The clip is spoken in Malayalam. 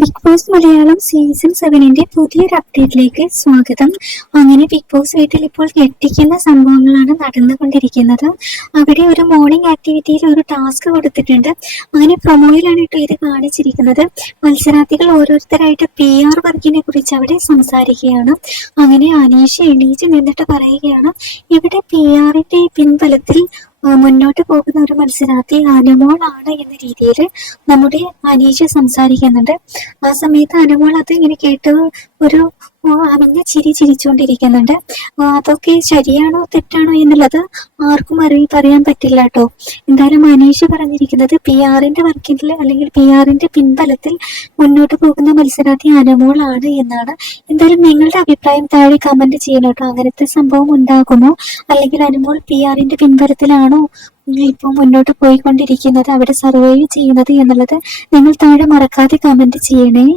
ബിഗ് ബോസ് മലയാളം സീസൺ സെവനിന്റെ പുതിയൊരു അപ്ഡേറ്റിലേക്ക് സ്വാഗതം. അങ്ങനെ ബിഗ് ബോസ് വീട്ടിൽ ഇപ്പോൾ ഞെട്ടിക്കുന്ന സംഭവങ്ങളാണ് നടന്നുകൊണ്ടിരിക്കുന്നത്. അവിടെ ഒരു മോർണിംഗ് ആക്ടിവിറ്റിയിൽ ഒരു ടാസ്ക് കൊടുത്തിട്ടുണ്ട്. അങ്ങനെ പ്രൊമോയിലാണ് കേട്ടോ ഇത് കാണിച്ചിരിക്കുന്നത്. മത്സരാർത്ഥികൾ ഓരോരുത്തരായിട്ട് പി ആർ വർക്കിനെ കുറിച്ച് അവിടെ സംസാരിക്കുകയാണ്. അങ്ങനെ അനീഷ് എണീച്ച് നിന്നിട്ട് പറയുകയാണ് ഇവിടെ പി ആറിന്റെ പിൻബലത്തിൽ മുന്നോട്ട് പോകുന്ന ഒരു മത്സരാർത്ഥി ആണ് എന്ന രീതിയിൽ നമ്മുടെ അനീഷ സംസാരിക്കുന്നുണ്ട്. ആ സമയത്ത് അനുമോൾ അത് ഇങ്ങനെ കേട്ട് ഒരു ആ, അമിഞ്ഞ ചിരി ചിരിച്ചുകൊണ്ടിരിക്കുന്നുണ്ട് അതൊക്കെ ശരിയാണോ തെറ്റാണോ എന്നുള്ളത് ആർക്കും അറിയി പറയാൻ പറ്റില്ല കേട്ടോ എന്തായാലും മനീഷ് പറഞ്ഞിരിക്കുന്നത് പി ആറിന്റെ വർക്കിൽ അല്ലെങ്കിൽ പി ആറിന്റെ പിൻബലത്തിൽ മുന്നോട്ട് പോകുന്ന മത്സരാർത്ഥി അനുമോളാണ് എന്നാണ്. എന്തായാലും നിങ്ങളുടെ അഭിപ്രായം താഴെ കമന്റ് ചെയ്യണം കേട്ടോ അങ്ങനത്തെ സംഭവം ഉണ്ടാകുമോ? അല്ലെങ്കിൽ അനുമോൾ പി ആറിന്റെ പിൻബലത്തിലാണോ ഇപ്പോൾ മുന്നോട്ട് പോയിക്കൊണ്ടിരിക്കുന്നത് അവിടെ സർവൈവ് ചെയ്യുന്നത് എന്നുള്ളത് നിങ്ങൾ താഴെ മറക്കാതെ കമന്റ് ചെയ്യണേ.